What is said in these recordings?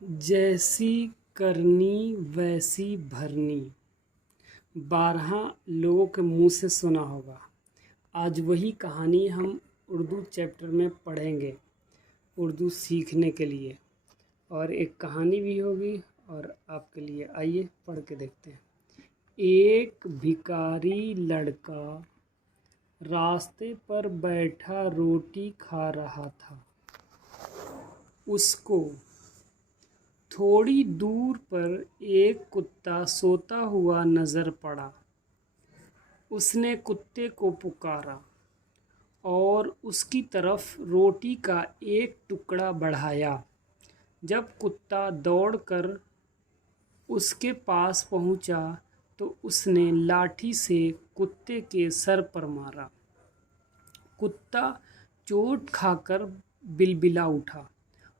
جیسی کرنی ویسی بھرنی، بارہا لوگوں کے منہ سے سنا ہوگا۔ آج وہی کہانی ہم اردو چیپٹر میں پڑھیں گے اردو سیکھنے کے لیے، اور ایک کہانی بھی ہوگی اور آپ کے لیے۔ آئیے پڑھ کے دیکھتے ہیں۔ ایک بھکاری لڑکا راستے پر بیٹھا روٹی کھا رہا تھا۔ اس کو تھوڑی دور پر ایک کتا سوتا ہوا نظر پڑا۔ اس نے کتے کو پکارا اور اس کی طرف روٹی کا ایک ٹکڑا بڑھایا۔ جب کتا دوڑ کر اس کے پاس پہنچا تو اس نے لاٹھی سے کتے کے سر پر مارا۔ کتا چوٹ کھا کر بلبلا اٹھا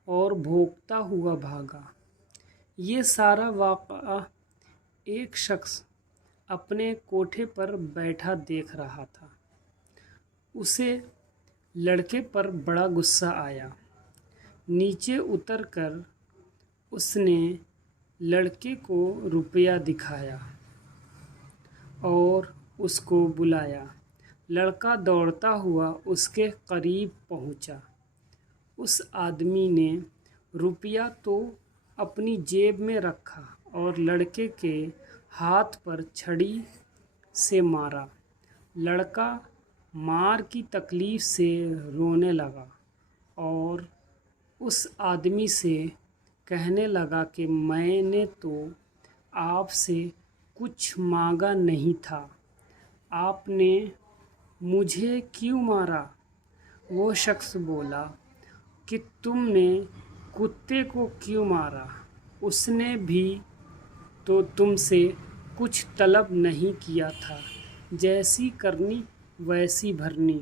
اور بھونکتا ہوا بھاگا۔ یہ سارا واقعہ ایک شخص اپنے کوٹھے پر بیٹھا دیکھ رہا تھا۔ اسے لڑکے پر بڑا غصہ آیا۔ نیچے اتر کر اس نے لڑکے کو روپیہ دکھایا اور اس کو بلایا۔ لڑکا دوڑتا ہوا اس کے قریب پہنچا۔ اس آدمی نے روپیہ تو اپنی جیب میں رکھا اور لڑکے کے ہاتھ پر چھڑی سے مارا۔ لڑکا مار کی تکلیف سے رونے لگا اور اس آدمی سے کہنے لگا کہ میں نے تو آپ سے کچھ مانگا نہیں تھا، آپ نے مجھے کیوں مارا؟ وہ شخص بولا کہ تم نے کتے کو کیوں مارا؟ اس نے بھی تو تم سے کچھ طلب نہیں کیا تھا۔ جیسی کرنی ویسی بھرنی۔